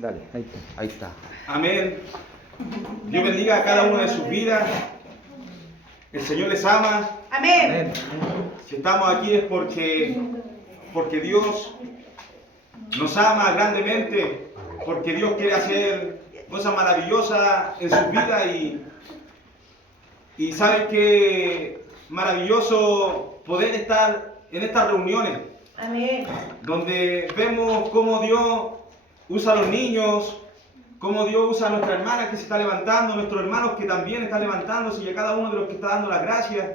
Dale, ahí está. Ahí está. Amén. Dios bendiga a cada una de sus vidas. El Señor les ama. Amén. Si estamos aquí es porque Dios nos ama grandemente, porque Dios quiere hacer cosas maravillosas en sus vidas y saben que maravilloso poder estar en estas reuniones. Amén. Donde vemos cómo Dios usa a los niños, cómo Dios usa a nuestra hermana que se está levantando, nuestros hermanos que también están levantándose y a cada uno de los que está dando las gracias.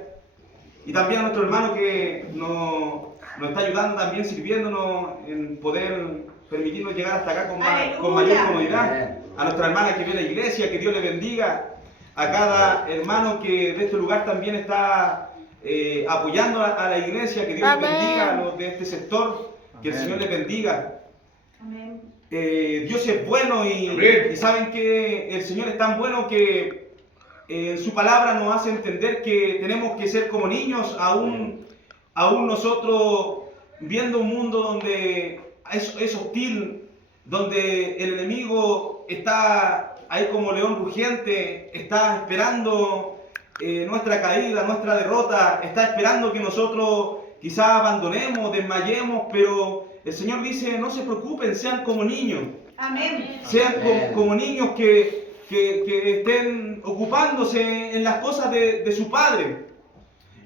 Y también a nuestro hermano que nos está ayudando también, sirviéndonos en poder permitirnos llegar hasta acá con mayor comodidad. A nuestra hermana que viene a la iglesia, que Dios le bendiga. A cada hermano que de este lugar también está apoyando a la iglesia, que Dios le bendiga. A los de este sector, que el Señor les bendiga. Amén. Dios es bueno y saben que el Señor es tan bueno que su palabra nos hace entender que tenemos que ser como niños, aún nosotros viendo un mundo donde es hostil, donde el enemigo está ahí como león rugiente, está esperando nuestra caída, nuestra derrota, está esperando que nosotros quizás abandonemos, desmayemos, pero el Señor dice, no se preocupen, sean como niños. Amén. Sean como niños que estén ocupándose en las cosas de su Padre.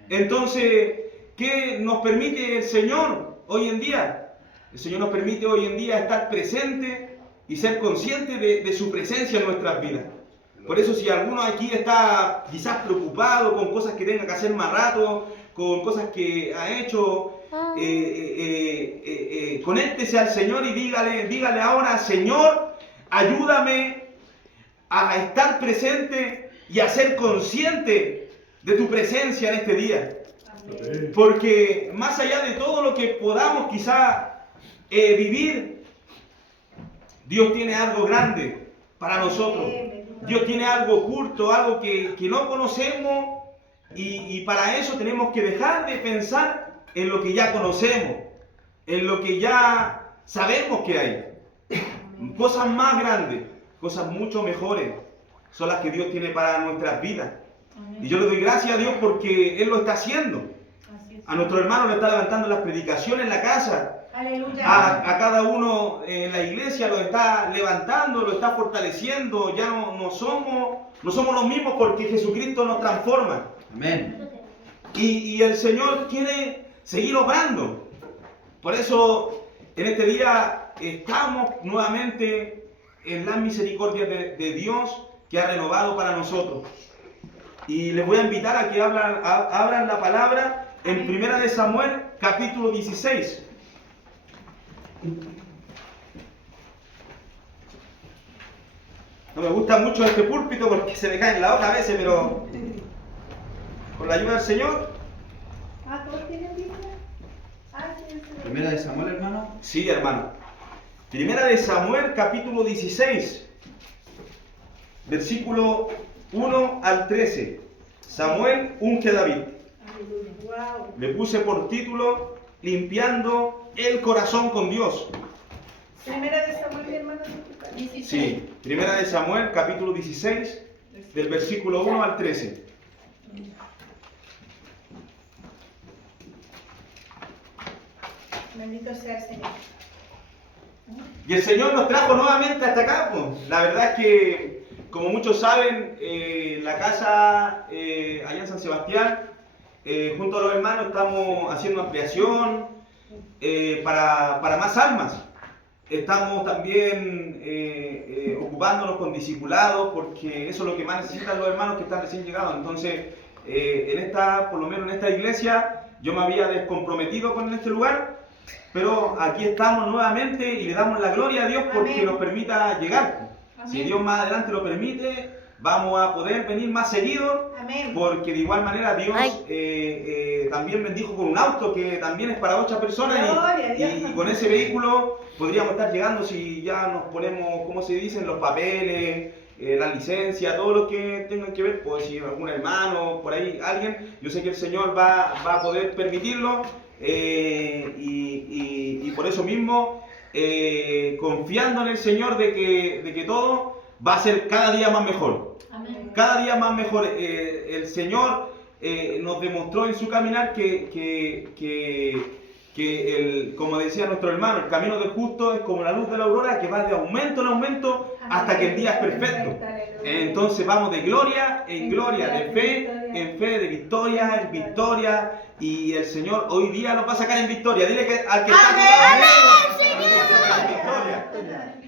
Entonces, ¿qué nos permite el Señor hoy en día? El Señor nos permite hoy en día estar presente y ser consciente de su presencia en nuestras vidas. Por eso si alguno aquí está quizás preocupado con cosas que tenga que hacer más rato, con cosas que ha hecho, conéctese al Señor y dígale ahora, Señor, ayúdame a estar presente y a ser consciente de tu presencia en este día. Amén. Porque más allá de todo lo que podamos quizá vivir, Dios tiene algo grande para nosotros. Dios tiene algo oculto, algo que no conocemos y para eso tenemos que dejar de pensar en lo que ya conocemos, en lo que ya sabemos que hay. Cosas más grandes, cosas mucho mejores son las que Dios tiene para nuestras vidas. Y yo le doy gracias a Dios porque Él lo está haciendo. A nuestro hermano le está levantando las predicaciones en la casa. Aleluya. A cada uno en la iglesia lo está levantando, lo está fortaleciendo. Ya no somos los mismos porque Jesucristo nos transforma. Amén. Y el Señor quiere seguir obrando. Por eso en este día estamos nuevamente en las misericordias de Dios que ha renovado para nosotros. Y les voy a invitar a que abran la palabra en 1 de Samuel, capítulo 16. No me gusta mucho este púlpito porque se me cae en la hoja a veces, pero con la ayuda del Señor. ¿Todos tienen Biblia? Primera de Samuel, hermano. Sí, hermano. 1 de Samuel, capítulo 16, versículo 1 al 13. Samuel unge a David. Wow. Le puse por título Limpiando el corazón con Dios. Primera de Samuel, mi hermano. Sí, 1 de Samuel, capítulo 16, del versículo 1 al 13. Bendito sea el Señor. Y el Señor nos trajo nuevamente hasta acá. Pues. La verdad es que, como muchos saben, la casa allá en San Sebastián, junto a los hermanos, estamos haciendo ampliación para más almas. Estamos también ocupándonos con discipulados, porque eso es lo que más necesitan los hermanos que están recién llegados. Entonces, por lo menos en esta iglesia, yo me había descomprometido con este lugar. Pero aquí estamos nuevamente y le damos la gloria a Dios porque Amén. nos permita llegar. Amén. Si Dios más adelante lo permite, vamos a poder venir más seguido. Amén. Porque de igual manera Dios también bendijo con un auto que también es para 8 personas y con ese vehículo podríamos estar llegando si ya nos ponemos, ¿cómo se dicen? Los papeles, la licencia, todo lo que tenga que ver, pues si algún hermano, por ahí alguien, yo sé que el Señor va a poder permitirlo. Y por eso mismo confiando en el Señor de que todo va a ser cada día más mejor. Amén. Cada día más mejor. El Señor nos demostró en su caminar como decía nuestro hermano, el camino del justo es como la luz de la aurora que va de aumento en aumento hasta que el día es perfecto. Entonces vamos de gloria en gloria, de fe en fe, de victoria en victoria, y el Señor hoy día nos va a sacar en victoria. Dile que al que está en victoria.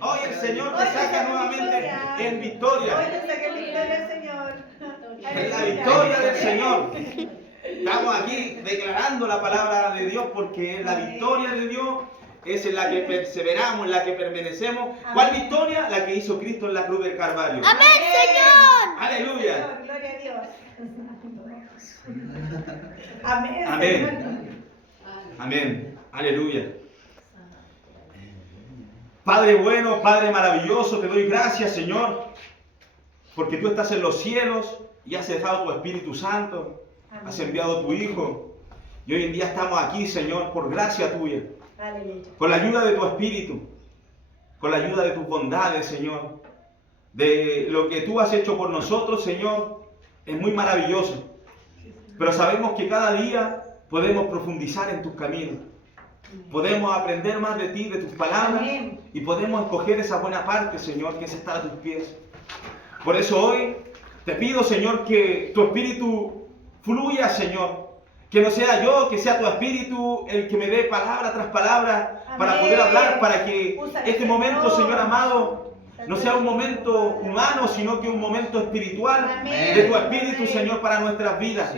Hoy el Señor te saca nuevamente en victoria. Hoy te saca en victoria, Señor. Es la victoria del Señor. Estamos aquí declarando la palabra de Dios porque la victoria de Dios es en la que perseveramos, en la que permanecemos. ¿Cuál victoria? La que hizo Cristo en la cruz del Calvario. ¡Amén, Señor! ¡Aleluya! Gloria a Dios. Amén. Amén. Amén. Aleluya. Padre bueno, Padre maravilloso, te doy gracias, Señor, porque tú estás en los cielos y has dejado tu Espíritu Santo. Has enviado tu Hijo y hoy en día estamos aquí, Señor, por gracia tuya, con la ayuda de tu Espíritu, con la ayuda de tus bondades, Señor, de lo que tú has hecho por nosotros, Señor, es muy maravilloso, pero sabemos que cada día podemos profundizar en tus caminos, podemos aprender más de ti, de tus palabras, y podemos escoger esa buena parte, Señor, que es estar a tus pies. Por eso hoy te pido, Señor, que tu Espíritu fluya, Señor, que no sea yo, que sea tu Espíritu el que me dé palabra tras palabra para poder hablar, para que este momento, Señor amado, no sea un momento humano, sino que un momento espiritual de tu Espíritu, Señor, para nuestras vidas.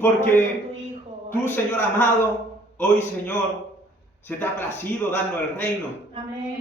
Porque tú, Señor amado, hoy, Señor, se te ha placido darnos el reino.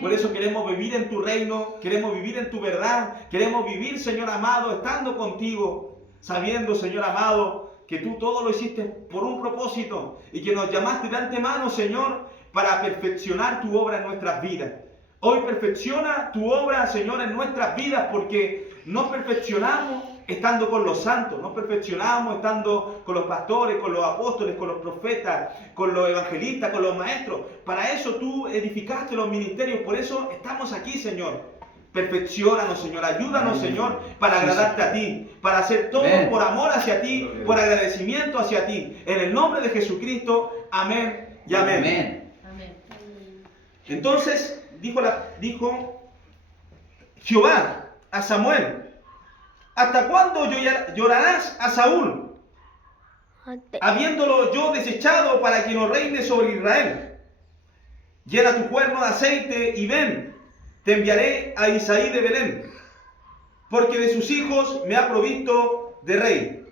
Por eso queremos vivir en tu reino, queremos vivir en tu verdad, queremos vivir, Señor amado, estando contigo, sabiendo, Señor amado, que tú todo lo hiciste por un propósito y que nos llamaste de antemano, Señor, para perfeccionar tu obra en nuestras vidas. Hoy perfecciona tu obra, Señor, en nuestras vidas, porque no perfeccionamos estando con los santos, no perfeccionamos estando con los pastores, con los apóstoles, con los profetas, con los evangelistas, con los maestros. Para eso tú edificaste los ministerios, por eso estamos aquí, Señor. Perfecciónanos, Señor, ayúdanos, Señor, para agradarte a ti, para hacer todo por amor hacia ti, por agradecimiento hacia ti. En el nombre de Jesucristo, amén y amén. Entonces, dijo Jehová a Samuel: ¿hasta cuándo llorarás a Saúl, habiéndolo yo desechado para que no reine sobre Israel? Llena tu cuerno de aceite y ven, te enviaré a Isaí de Belén, porque de sus hijos me ha provisto de rey.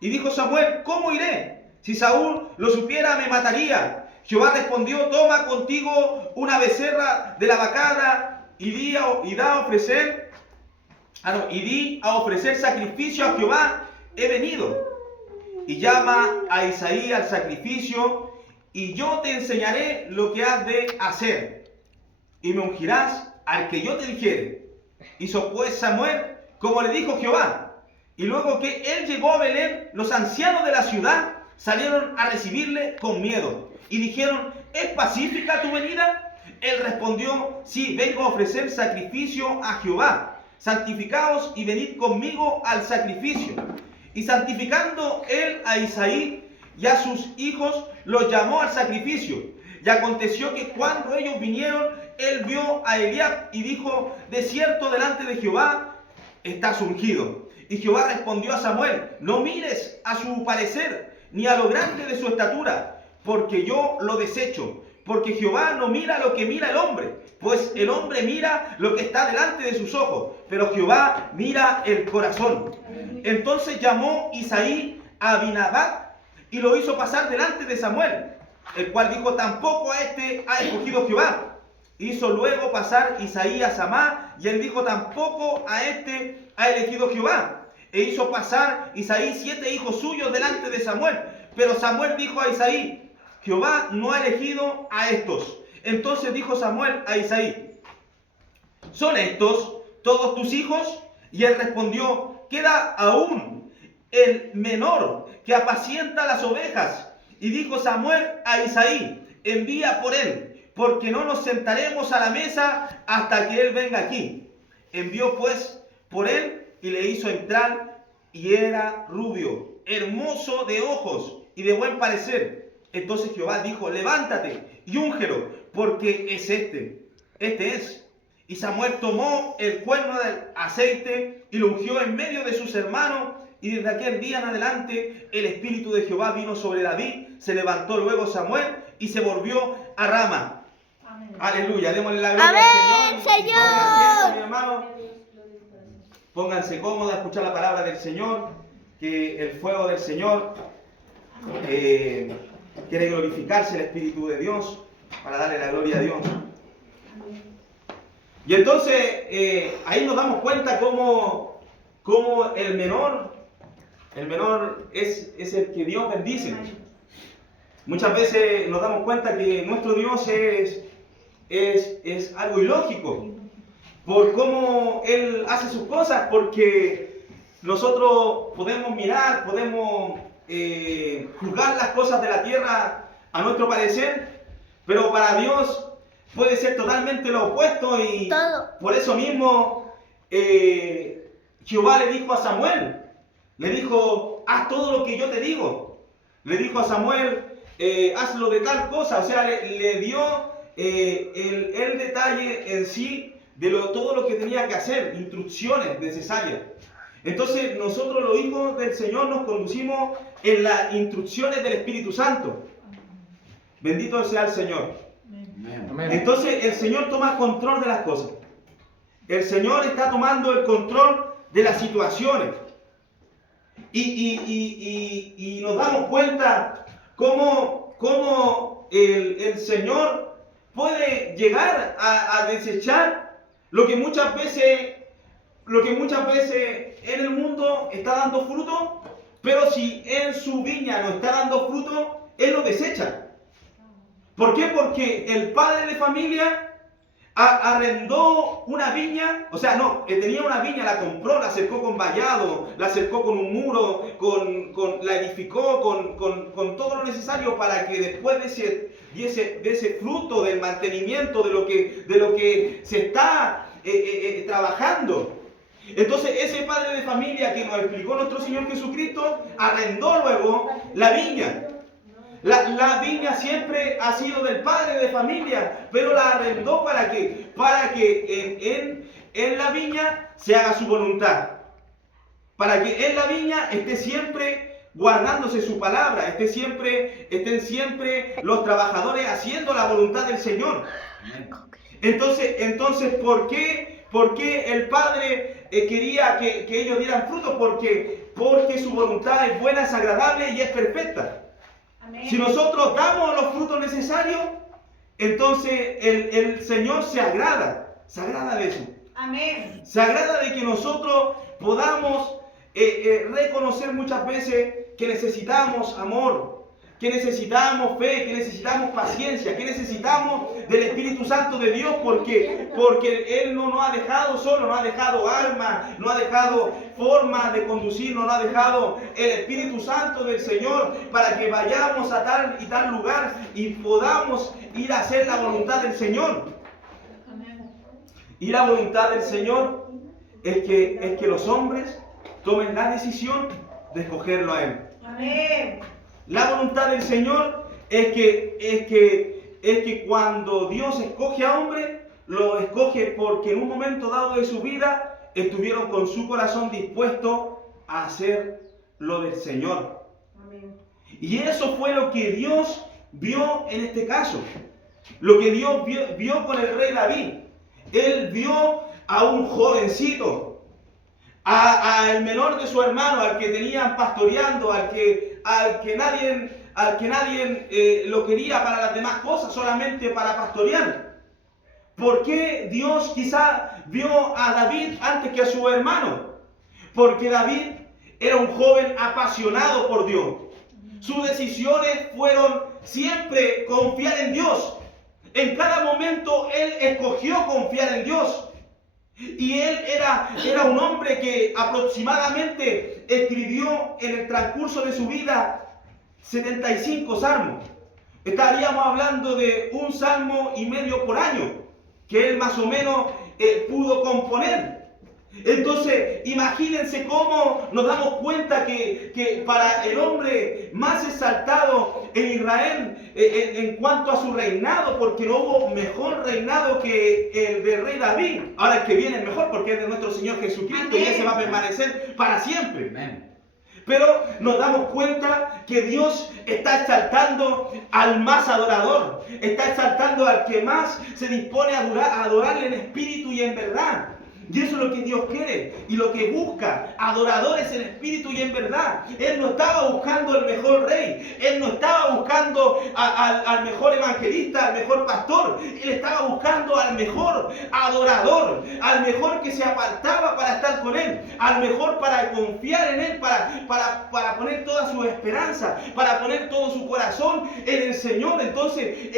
Y dijo Samuel: ¿cómo iré? Si Saúl lo supiera, me mataría. Jehová respondió: toma contigo una becerra de la vacada y di a ofrecer sacrificio a Jehová. He venido. Y llama a Isaí al sacrificio, y yo te enseñaré lo que has de hacer, y me ungirás al que yo te dijere. Hizo pues Samuel como le dijo Jehová. Y luego que él llegó a Belén, los ancianos de la ciudad salieron a recibirle con miedo y dijeron: ¿es pacífica tu venida? Él respondió: sí, vengo a ofrecer sacrificio a Jehová. Santificaos y venid conmigo al sacrificio. Y santificando él a Isaí y a sus hijos, los llamó al sacrificio. Y aconteció que cuando ellos vinieron, él vio a Eliab y dijo: de cierto delante de Jehová estás ungido. Y Jehová respondió a Samuel: no mires a su parecer, ni a lo grande de su estatura, porque yo lo desecho. Porque Jehová no mira lo que mira el hombre, pues el hombre mira lo que está delante de sus ojos, pero Jehová mira el corazón. Entonces llamó Isaí a Abinadab y lo hizo pasar delante de Samuel, el cual dijo: tampoco a este ha escogido Jehová. Hizo luego pasar Isaí a Samá, y él dijo: tampoco a este ha elegido Jehová. E hizo pasar Isaí 7 hijos suyos delante de Samuel. Pero Samuel dijo a Isaí: Jehová no ha elegido a estos. Entonces dijo Samuel a Isaí: ¿son estos todos tus hijos? Y él respondió: queda aún el menor que apacienta las ovejas. Y dijo Samuel a Isaí: envía por él, porque no nos sentaremos a la mesa hasta que él venga aquí. Envió pues por él y le hizo entrar, y era rubio, hermoso de ojos y de buen parecer. Entonces Jehová dijo: levántate y úngelo, porque es este es. Y Samuel tomó el cuerno del aceite y lo ungió en medio de sus hermanos. Y desde aquel día en adelante el espíritu de Jehová vino sobre David. Se levantó luego Samuel y se volvió a Rama. Amén. Aleluya, démosle la gloria Amén, al Señor. Señor. Pónganse asientos, mi hermano. Pónganse cómodos a escuchar la palabra del Señor. Que el fuego del Señor quiere glorificarse el Espíritu de Dios para darle la gloria a Dios. Y entonces ahí nos damos cuenta cómo el menor es el que Dios bendice. Muchas veces nos damos cuenta que nuestro Dios es algo ilógico por cómo Él hace sus cosas, porque nosotros podemos mirar, podemos juzgar las cosas de la tierra a nuestro parecer, pero para Dios puede ser totalmente lo opuesto, y por eso mismo Jehová le dijo a Samuel, le dijo: haz todo lo que yo te digo. Le dijo a Samuel: hazlo de tal cosa. O sea, le dio el detalle en sí de todo lo que tenía que hacer, instrucciones necesarias. Entonces nosotros los hijos del Señor nos conducimos en las instrucciones del Espíritu Santo. Bendito sea el Señor. Amén. Entonces el Señor toma control de las cosas. El Señor está tomando el control de las situaciones. Y nos damos cuenta cómo el Señor puede llegar a desechar lo que muchas veces en el mundo está dando fruto, pero si en su viña no está dando fruto, Él lo desecha. ¿Por qué? Porque el padre de familia arrendó una viña, o sea, no, tenía una viña, la compró, la cercó con vallado, la cercó con un muro, la edificó con todo lo necesario para que después de ese fruto del mantenimiento, de lo que se está trabajando. Entonces ese padre de familia que nos explicó nuestro Señor Jesucristo arrendó luego la viña. La viña siempre ha sido del padre de familia, pero la arrendó ¿para qué? Para que en la viña se haga su voluntad. Para que en la viña esté siempre guardándose su palabra, estén siempre los trabajadores haciendo la voluntad del Señor. Entonces, ¿por qué el Padre quería que ellos dieran fruto? Porque su voluntad es buena, es agradable y es perfecta. Amén. Si nosotros damos los frutos necesarios, entonces el Señor se agrada de eso. Amén. Se agrada de que nosotros podamos reconocer muchas veces que necesitamos amor, que necesitamos fe, que necesitamos paciencia, que necesitamos del Espíritu Santo de Dios, porque Él no nos ha dejado solo, no ha dejado alma, no ha dejado forma de conducirnos, no ha dejado el Espíritu Santo del Señor para que vayamos a tal y tal lugar y podamos ir a hacer la voluntad del Señor. Amén. Y la voluntad del Señor es que los hombres tomen la decisión de escogerlo a Él. Amén. La voluntad del Señor es que cuando Dios escoge a hombre, lo escoge porque en un momento dado de su vida estuvieron con su corazón dispuesto a hacer lo del Señor. Amén. Y eso fue lo que Dios vio en este caso. Lo que Dios vio con el rey David. Él vio a un jovencito, al menor de su hermano, al que tenían pastoreando, al que nadie lo quería para las demás cosas, solamente para pastorear. ¿Por qué Dios quizá vio a David antes que a su hermano? Porque David era un joven apasionado por Dios. Sus decisiones fueron siempre confiar en Dios. En cada momento él escogió confiar en Dios. Y él era un hombre que aproximadamente escribió en el transcurso de su vida 75 salmos. estaríamos hablando de 1,5 salmos por año, que él más o menos pudo componer. Entonces, imagínense cómo nos damos cuenta que para el hombre más exaltado en Israel en cuanto a su reinado, porque no hubo mejor reinado que el del rey David. Ahora el que viene es mejor porque es de nuestro Señor Jesucristo. Amén. Y ese va a permanecer para siempre. Amén. Pero nos damos cuenta que Dios está exaltando al más adorador, está exaltando al que más se dispone a adorarle en espíritu y en verdad. Y eso es lo que Dios quiere y lo que busca, adoradores en espíritu y en verdad. Él no estaba buscando el mejor rey, Él no estaba buscando al mejor evangelista, al mejor pastor. Él estaba buscando al mejor adorador, al mejor que se apartaba para estar con Él, al mejor para confiar en Él, para poner toda su esperanza, para poner todo su corazón en el Señor. Entonces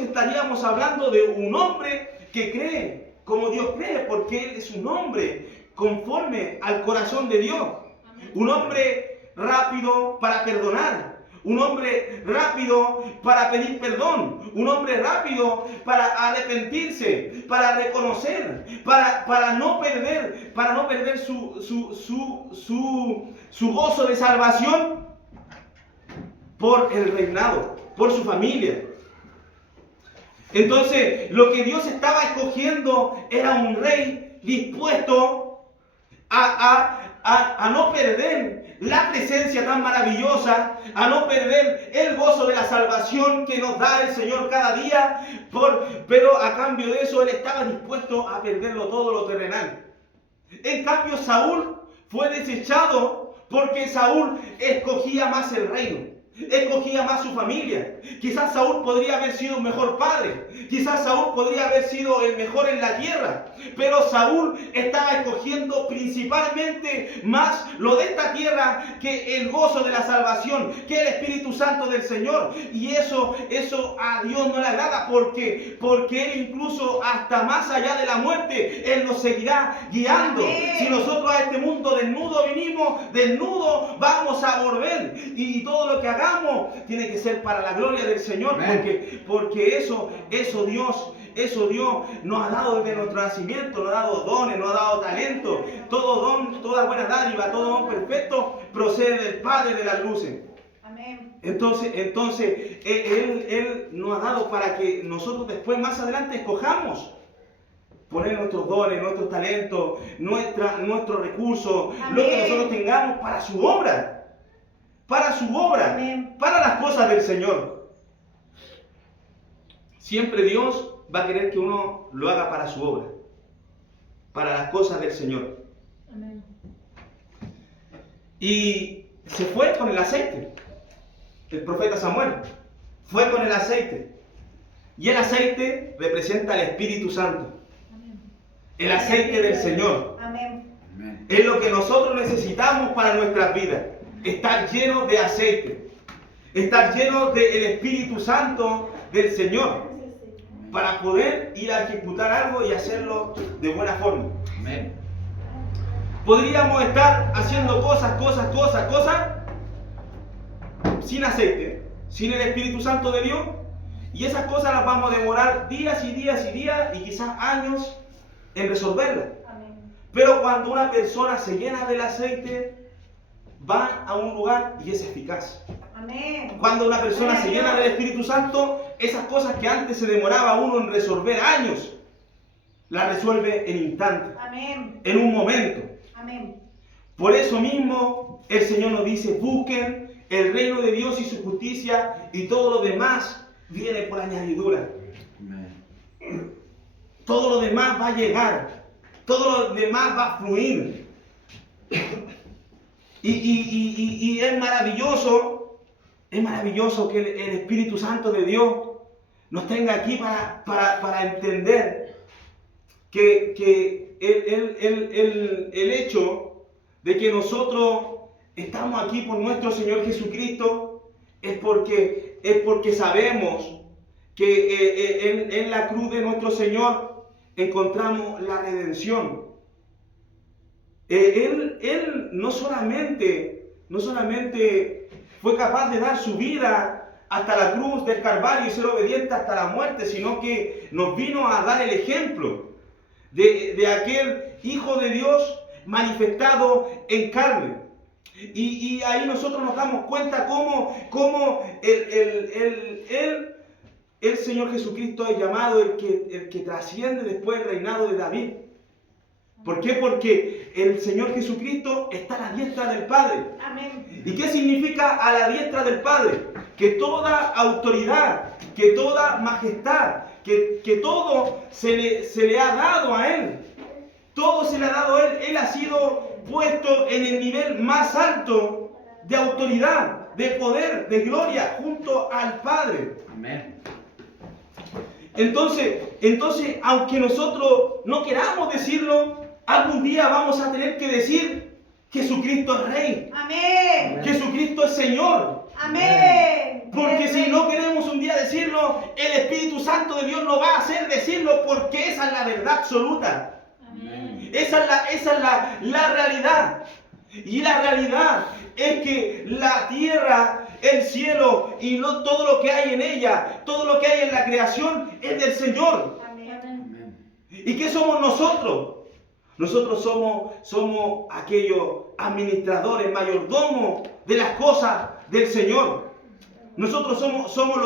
estaríamos hablando de un hombre que cree como Dios cree, porque Él es un hombre conforme al corazón de Dios. Amén. Un hombre rápido para perdonar, un hombre rápido para pedir perdón, un hombre rápido para arrepentirse, para reconocer, para no perder su gozo de salvación por el reinado, por su familia. Entonces, lo que Dios estaba escogiendo era un rey dispuesto a no perder la presencia tan maravillosa, a no perder el gozo de la salvación que nos da el Señor cada día, pero a cambio de eso Él estaba dispuesto a perderlo todo lo terrenal. En cambio, Saúl fue desechado porque Saúl escogía más el reino. Escogía más su familia. Quizás Saúl podría haber sido un mejor padre. Quizás Saúl podría haber sido el mejor en la tierra. Pero Saúl estaba escogiendo principalmente más lo de esta tierra que el gozo de la salvación, que el Espíritu Santo del Señor. Y eso a Dios no le agrada porque Él incluso hasta más allá de la muerte, Él nos seguirá guiando. Amén. Si nosotros a este mundo desnudo vinimos, desnudo vamos a volver. Y todo lo que hagamos tiene que ser para la gloria del Señor, porque eso Dios nos ha dado desde nuestro nacimiento, nos ha dado dones, nos ha dado talento. Todo don, toda buena dádiva, todo don perfecto procede del Padre de las luces. Amén. Entonces Él nos ha dado para que nosotros después, más adelante, escojamos poner nuestros dones, nuestros talentos, nuestros recursos, lo que nosotros tengamos para su obra. Para su obra, amén, para las cosas del Señor. Siempre Dios va a querer que uno lo haga para su obra, para las cosas del Señor. Amén. Y se fue con el aceite. El profeta Samuel fue con el aceite. Y el aceite representa al Espíritu Santo. Amén. El aceite del Señor. Amén. Es lo que nosotros necesitamos para nuestras vidas. Estar lleno de aceite, estar lleno del Espíritu Santo del Señor, para poder ir a ejecutar algo y hacerlo de buena forma. Amén. Podríamos estar haciendo cosas sin aceite, sin el Espíritu Santo de Dios, y esas cosas las vamos a demorar días y días y días y quizás años en resolverlas. Amén. Pero cuando una persona se llena del aceite, va a un lugar y es eficaz. Amén. Cuando una persona se llena del Espíritu Santo, esas cosas que antes se demoraba uno en resolver años, las resuelve en instantes. Amén. En un momento. Amén. Por eso mismo el Señor nos dice: busquen el reino de Dios y su justicia, y todo lo demás viene por añadidura. Amén. Todo lo demás va a llegar, todo lo demás va a fluir. Y es maravilloso que el Espíritu Santo de Dios nos tenga aquí para entender que el hecho de que nosotros estamos aquí por nuestro Señor Jesucristo es porque sabemos que en la cruz de nuestro Señor encontramos la redención. Él no solamente fue capaz de dar su vida hasta la cruz del Calvario y ser obediente hasta la muerte, sino que nos vino a dar el ejemplo de aquel Hijo de Dios manifestado en carne. Y ahí nosotros nos damos cuenta cómo el Señor Jesucristo es llamado el que trasciende después del reinado de David. ¿Por qué? Porque el Señor Jesucristo está a la diestra del Padre. Amén. ¿Y qué significa a la diestra del Padre? Que toda autoridad, que toda majestad, que todo se le ha dado a Él. Todo se le ha dado a Él. Él ha sido puesto en el nivel más alto de autoridad, de poder, de gloria, junto al Padre. Amén. Entonces, aunque nosotros no queramos decirlo, algún día vamos a tener que decir: Jesucristo es Rey. Amén. Jesucristo es Señor. Amén. Porque si no queremos un día decirlo, el Espíritu Santo de Dios nos va a hacer decirlo, porque esa es la verdad absoluta. Amén. Esa es la realidad. Y la realidad es que la tierra, el cielo y todo lo que hay en ella, todo lo que hay en la creación es del Señor. Amén. Amén. ¿Y qué somos nosotros? Nosotros somos aquellos administradores, mayordomos de las cosas del Señor. Nosotros somos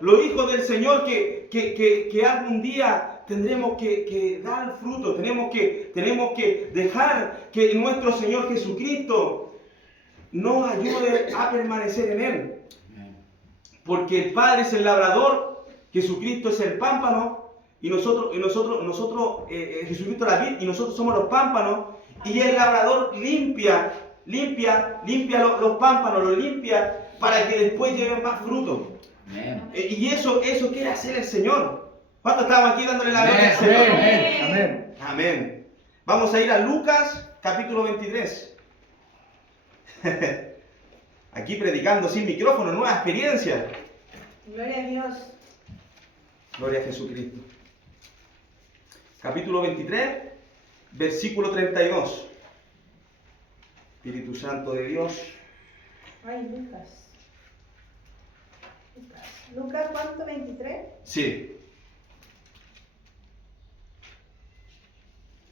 los hijos del Señor que algún día tendremos que dar fruto. Tenemos que dejar que nuestro Señor Jesucristo nos ayude a permanecer en Él. Porque el Padre es el labrador, Jesucristo es el pámpano, y nosotros Jesucristo es la vid, y nosotros somos los pámpanos, y el labrador limpia los pámpanos, los limpia para que después lleven más fruto. Amén. Y eso quiere hacer el Señor. ¿Cuántos estamos aquí dándole la gloria al Amén. Señor? Amén. Amén. Amén. Vamos a ir a Lucas capítulo 23. Aquí predicando sin micrófono, nueva experiencia. Gloria a Dios. Gloria a Jesucristo. Capítulo 23, versículo 32. Espíritu Santo de Dios. Ay, Lucas. Lucas, ¿cuánto? 23. Sí,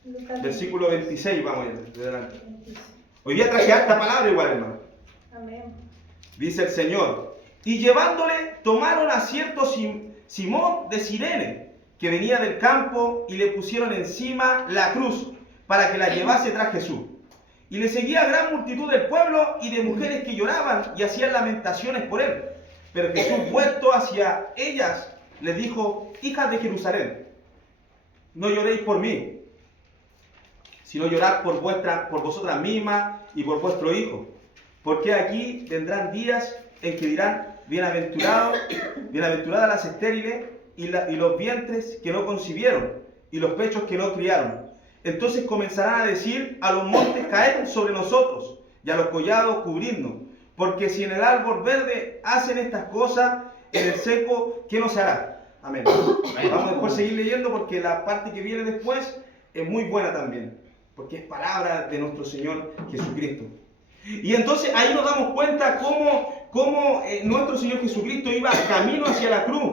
Lucas versículo 26, vamos a ir de adelante. 26. Hoy día traje harta palabra igual, hermano. Amén. Dice el Señor: y llevándole, tomaron a cierto Simón de Cirene, que venía del campo, y le pusieron encima la cruz, para que la llevase tras Jesús. Y le seguía gran multitud del pueblo y de mujeres que lloraban y hacían lamentaciones por él. Pero Jesús, vuelto hacia ellas, les dijo: hijas de Jerusalén, no lloréis por mí, sino llorad por vosotras mismas y por vuestro hijo. Porque aquí vendrán días en que dirán: bienaventuradas las estériles y los vientres que no concibieron y los pechos que no criaron. Entonces comenzarán a decir a los montes: caed sobre nosotros, y a los collados cubridnos. Porque si en el árbol verde hacen estas cosas, en el seco, ¿qué no se hará? Amén. Vamos después a seguir leyendo, porque la parte que viene después es muy buena también, porque es palabra de nuestro Señor Jesucristo. Y entonces ahí nos damos cuenta cómo nuestro Señor Jesucristo iba camino hacia la cruz.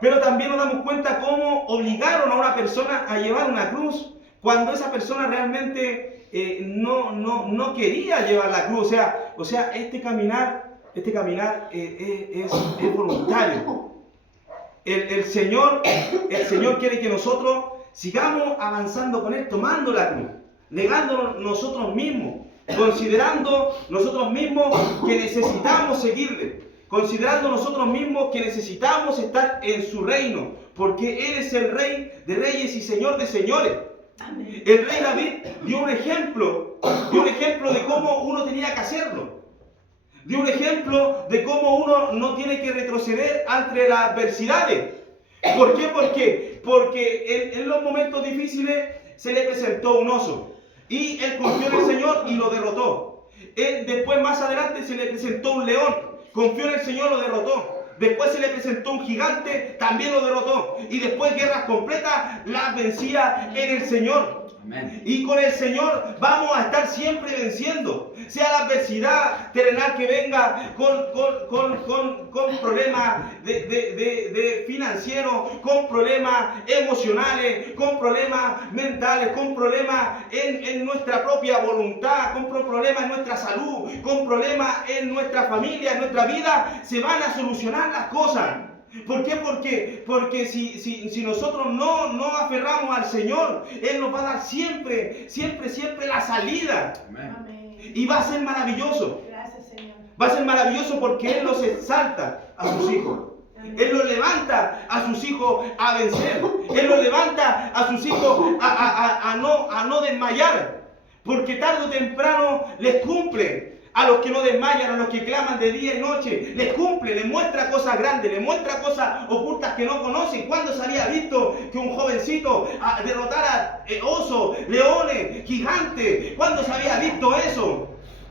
Pero también nos damos cuenta cómo obligaron a una persona a llevar una cruz, cuando esa persona realmente no quería llevar la cruz. O sea, este caminar es voluntario. El Señor quiere que nosotros sigamos avanzando con Él, tomando la cruz, negándonos nosotros mismos, considerando nosotros mismos que necesitamos seguirle, considerando nosotros mismos que necesitamos estar en su reino, porque Él es el Rey de reyes y Señor de señores. Amén. El rey David dio un ejemplo de cómo uno tenía que hacerlo. Dio un ejemplo de cómo uno no tiene que retroceder ante las adversidades. ¿Por qué? Porque en los momentos difíciles se le presentó un oso y él confió en el Señor y lo derrotó. Después, más adelante, se le presentó un león, confió en el Señor, lo derrotó. Después se le presentó un gigante, también lo derrotó. Y después guerras completas las vencía en el Señor. Amén. Y con el Señor vamos a estar siempre venciendo. Sea la adversidad terrenal que venga con problemas de financieros, con problemas emocionales, con problemas mentales, con problemas en nuestra propia voluntad, con problemas en nuestra salud, con problemas en nuestra familia, en nuestra vida, se van a solucionar las cosas. ¿Por qué? Porque si nosotros no aferramos al Señor, Él nos va a dar siempre la salida. Amén. Amén. Y va a ser maravilloso. Gracias, Señor. Va a ser maravilloso porque Él los exalta a sus hijos. Él los levanta a sus hijos a vencer. Él los levanta a sus hijos a no desmayar. Porque tarde o temprano les cumple. A los que no desmayan, a los que claman de día y noche, les cumple, les muestra cosas grandes, les muestra cosas ocultas que no conocen. ¿Cuándo se había visto que un jovencito derrotara osos, leones, gigantes? ¿Cuándo se había visto eso?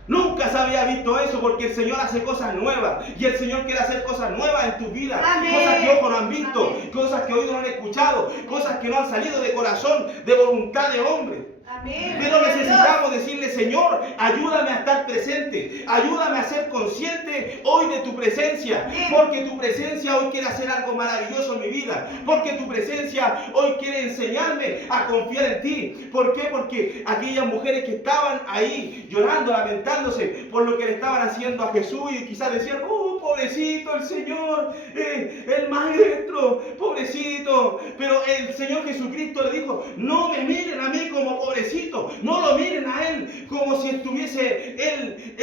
Nunca se había visto eso, porque el Señor hace cosas nuevas. Y el Señor quiere hacer cosas nuevas en tu vida. Amén. Cosas que ojos no han visto, Amén. cosas que oídos no han escuchado, cosas que no han salido de corazón, de voluntad de hombre. Amén. Pero necesitamos decirle: Señor, ayúdame a estar presente, ayúdame a ser consciente hoy de tu presencia, porque tu presencia hoy quiere hacer algo maravilloso en mi vida, porque tu presencia hoy quiere enseñarme a confiar en ti. ¿Por qué? Porque aquellas mujeres que estaban ahí llorando, lamentándose por lo que le estaban haciendo a Jesús, y quizás decían: pobrecito el Señor, el maestro, pobrecito. Pero el Señor Jesucristo le dijo: no me miren a mí como pobrecito, no lo miren a Él como si estuviese Él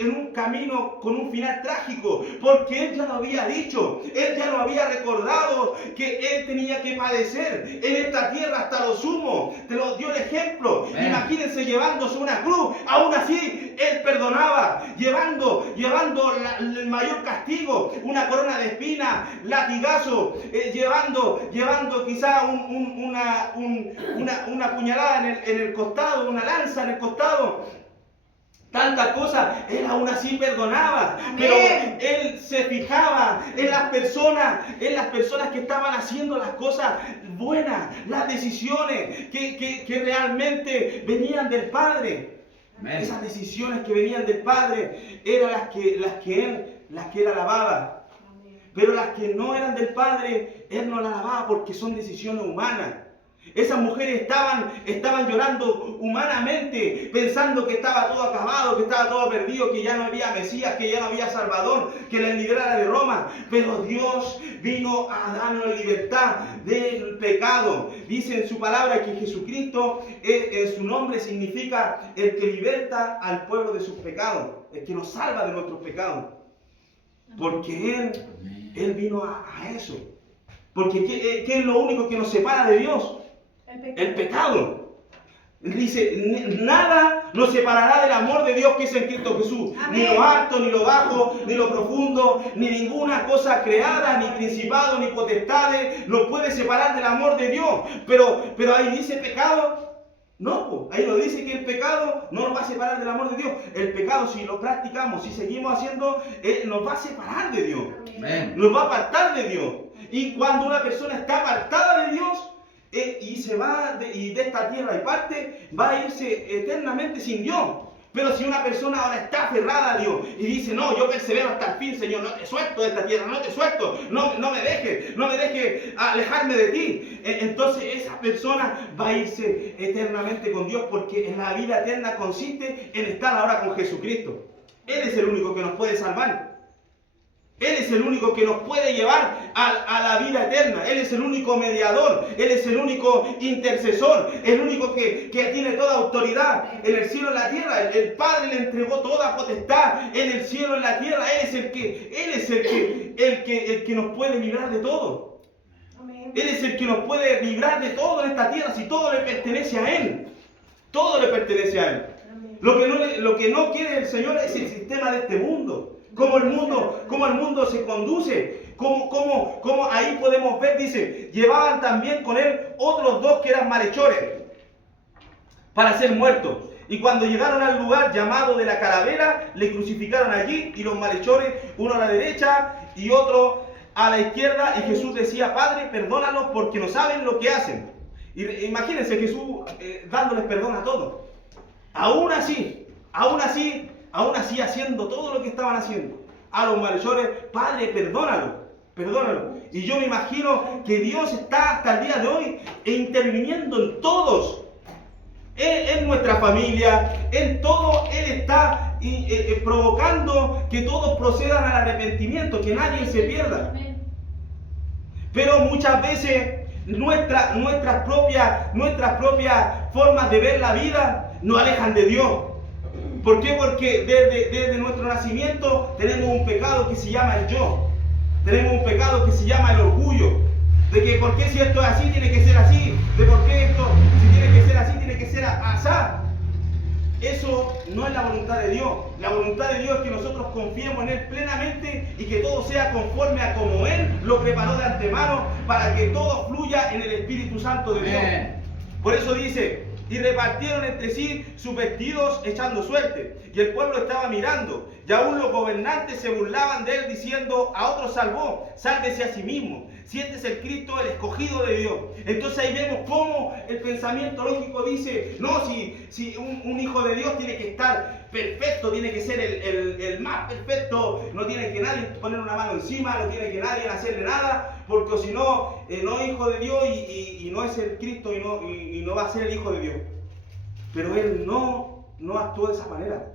en un camino con un final trágico, porque Él ya lo había dicho, Él ya lo había recordado, que Él tenía que padecer en esta tierra hasta lo sumo. Te lo dio el ejemplo. Imagínense llevándose una cruz, aún así Él perdonaba, llevando el mayor castigo, una corona de espinas, latigazo, llevando quizá una puñalada en el costado, una lanza en el costado. Tantas cosas, Él aún así perdonaba. Amén. Pero Él se fijaba en las personas que estaban haciendo las cosas buenas, las decisiones que realmente venían del Padre. Amén. Esas decisiones que venían del Padre eran las que Él alababa. Pero las que no eran del Padre, Él no las alababa, porque son decisiones humanas. Esas mujeres estaban llorando humanamente, pensando que estaba todo acabado, que estaba todo perdido, que ya no había Mesías, que ya no había Salvador, que les librara de Roma. Pero Dios vino a darnos libertad del pecado. Dice en su palabra que Jesucristo, en su nombre, significa el que liberta al pueblo de sus pecados, el que nos salva de nuestros pecados. Porque Él vino a eso. Porque ¿qué es lo único que nos separa de Dios? El pecado. Dice: nada nos separará del amor de Dios que es en Cristo Jesús. Amén. Ni lo alto, ni lo bajo, ni lo profundo, ni ninguna cosa creada, ni principado, ni potestades nos puede separar del amor de Dios. Pero ahí dice pecado. No, ahí lo dice que el pecado no nos va a separar del amor de Dios. El pecado, si lo practicamos, si seguimos haciendo, nos va a separar de Dios. Amén. Nos va a apartar de Dios. Y cuando una persona está apartada de Dios, y se va de esta tierra y parte, va a irse eternamente sin Dios. Pero si una persona ahora está aferrada a Dios y dice: no, yo persevero hasta el fin, Señor, no te suelto de esta tierra, no te suelto, no me dejes alejarme de ti, entonces esa persona va a irse eternamente con Dios, porque en la vida eterna consiste en estar ahora con Jesucristo. Él es el único que nos puede salvar. Él es el único que nos puede llevar a la vida eterna. Él es el único mediador. Él es el único intercesor. El único que tiene toda autoridad en el cielo y en la tierra. El Padre le entregó toda potestad en el cielo y en la tierra. Él es el que nos puede librar de todo. Amén. Él es el que nos puede librar de todo en esta tierra, si todo le pertenece a Él. Todo le pertenece a Él. Amén. Lo que no quiere el Señor es el sistema de este mundo. Cómo el mundo se conduce, cómo ahí podemos ver, dice: llevaban también con él otros dos que eran malhechores para ser muertos. Y cuando llegaron al lugar llamado de la Calavera, le crucificaron allí, y los malhechores, uno a la derecha y otro a la izquierda. Y Jesús decía: Padre, perdónalos, porque no saben lo que hacen. Imagínense Jesús dándoles perdón a todos. Aún así haciendo todo lo que estaban haciendo. A los malhechores, Padre, perdónalo. Y yo me imagino que Dios está hasta el día de hoy interviniendo en todos. En nuestra familia, en todo, Él está provocando que todos procedan al arrepentimiento, que nadie se pierda. Pero muchas veces nuestras propias formas de ver la vida nos alejan de Dios. ¿Por qué? Porque desde nuestro nacimiento tenemos un pecado que se llama el yo. Tenemos un pecado que se llama el orgullo. De que por qué si esto es así, tiene que ser así. De por qué esto, si tiene que ser así, tiene que ser asá. Eso no es la voluntad de Dios. La voluntad de Dios es que nosotros confiemos en Él plenamente y que todo sea conforme a como Él lo preparó de antemano para que todo fluya en el Espíritu Santo de Dios. Por eso dice, y repartieron entre sí sus vestidos echando suerte. Y el pueblo estaba mirando, y aún los gobernantes se burlaban de él diciendo, a otro salvó, sálvese a sí mismo. Si este es el Cristo, el escogido de Dios. Entonces ahí vemos cómo el pensamiento lógico dice, no, si un hijo de Dios tiene que estar perfecto, tiene que ser el más perfecto, no tiene que nadie poner una mano encima, no tiene que nadie hacerle nada, porque si no, no es hijo de Dios y no es el Cristo y no va a ser el hijo de Dios. Pero él no actuó de esa manera.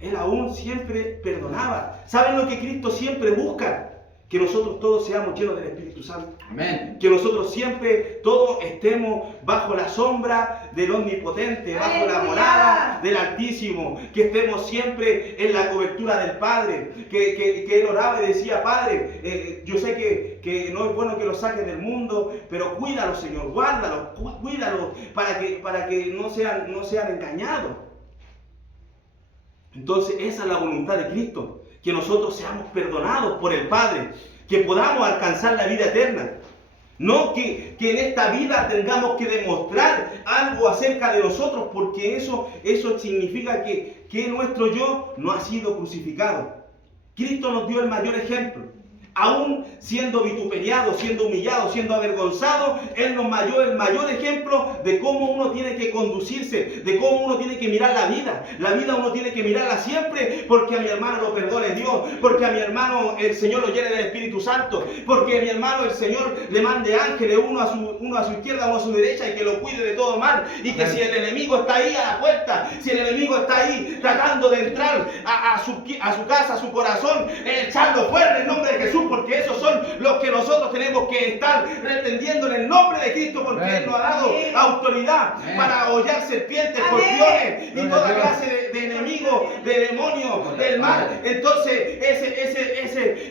Él aún siempre perdonaba. ¿Saben lo que Cristo siempre busca? Que nosotros todos seamos llenos del Espíritu Santo. Amén. Que nosotros siempre todos estemos bajo la sombra del Omnipotente, bajo la morada del Altísimo. Que estemos siempre en la cobertura del Padre. Que Él oraba y decía, Padre, yo sé que no es bueno que los saques del mundo, pero cuídalos, Señor, guárdalos, cuídalos para que no sean engañados. Entonces esa es la voluntad de Cristo. Que nosotros seamos perdonados por el Padre, que podamos alcanzar la vida eterna. No que en esta vida tengamos que demostrar algo acerca de nosotros, porque eso significa que nuestro yo no ha sido crucificado. Cristo nos dio el mayor ejemplo. Aún siendo vituperiado, siendo humillado, siendo avergonzado, Él nos dio el mayor ejemplo de cómo uno tiene que conducirse, de cómo uno tiene que mirar la vida. La vida uno tiene que mirarla siempre porque a mi hermano lo perdone Dios, porque a mi hermano el Señor lo llene del Espíritu Santo, porque a mi hermano el Señor le mande ángeles, uno a su izquierda, uno a su derecha, y que lo cuide de todo mal. Y que si el enemigo está ahí a la puerta, si el enemigo está ahí tratando de entrar a su casa, a su corazón, echarlo fuera en el nombre de Jesús, porque esos son los que nosotros tenemos que estar reprendiendo en el nombre de Cristo, porque Él nos ha dado autoridad para hollar serpientes, escorpiones y toda clase de enemigos, de demonios, del mal. Entonces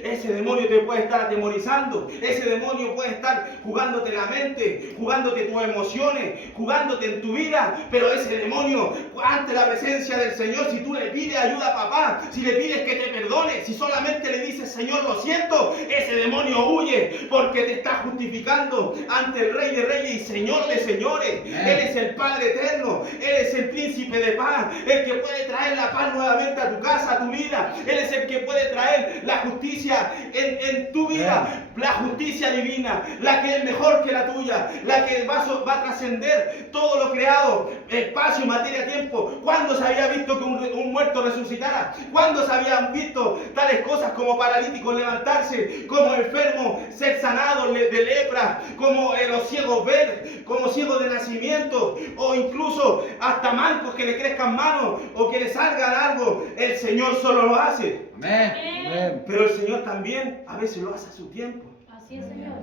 ese demonio te puede estar atemorizando, ese demonio puede estar jugándote la mente, jugándote tus emociones, jugándote en tu vida, pero ese demonio, ante la presencia del Señor, si tú le pides ayuda a papá, si le pides que te perdone, si solamente le dices, Señor, lo siento, ese demonio huye, porque te está justificando ante el Rey de Reyes y Señor de Señores. Él es el Padre eterno, Él es el Príncipe de paz, el que puede traer la paz nuevamente a tu casa, a tu vida. Él es el que puede traer la justicia en tu vida, la justicia divina, la que es mejor que la tuya, la que va a trascender todo lo creado, espacio, materia, tiempo. ¿Cuándo se había visto que un muerto resucitara? ¿Cuándo se habían visto tales cosas como paralíticos levantarse, como enfermos ser sanados de lepra, como los ciegos ver, como ciegos de nacimiento, o incluso hasta mancos que le crezcan manos o que le salgan algo? El Señor solo lo hace. Amén. Pero el Señor también a veces lo hace a su tiempo. Así es, Señor.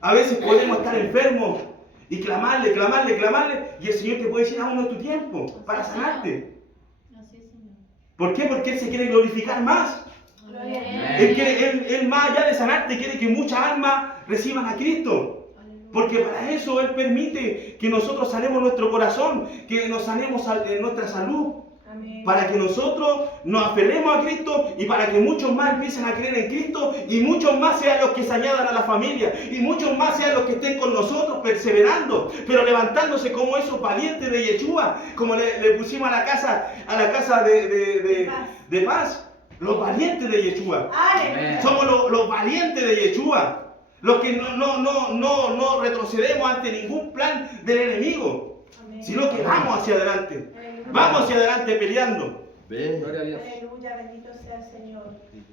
A veces podemos estar enfermos y clamarle, y el Señor te puede decir, aún no es tu tiempo para sanarte. Así es, Señor. ¿Por qué? Porque Él se quiere glorificar más. Amén. Él más allá de sanarte quiere que muchas almas reciban a Cristo. Porque para eso Él permite que nosotros sanemos nuestro corazón, que nos sanemos en nuestra salud. Amén. Para que nosotros nos aferremos a Cristo y para que muchos más empiecen a creer en Cristo y muchos más sean los que se añadan a la familia y muchos más sean los que estén con nosotros perseverando, pero levantándose como esos valientes de Yeshua, como le pusimos a la casa de paz, los valientes de Yeshua. Amén. Somos los valientes de Yeshua. los que no retrocedemos ante ningún plan del enemigo, Amén. sino que vamos hacia adelante. Vamos hacia adelante peleando. Gloria a Dios. Aleluya, bendito sea el Señor.